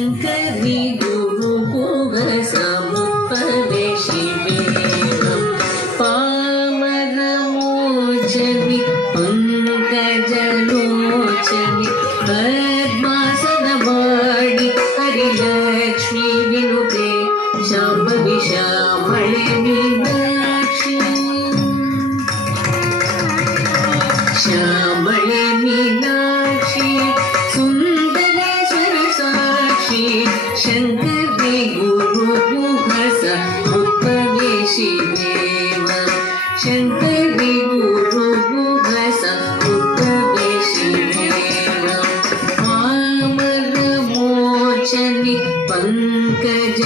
शङ्करि गुरुपुगसमुत्पवे शिवेवं पामरमोचनि पङ्कजलोचनि पद्मासनवाणि Harilakshmi विनुते Shambhavi श्यामळे Meenakshi श्यामळे Meenakshi Sundareshwar Sakshi शङ्करि गुरुपुगस उत्पवे शिवेवं शङ्करि गुरुपुगस उत्पवे शिवेवं पामरमोचनि पङ्कजलोचनि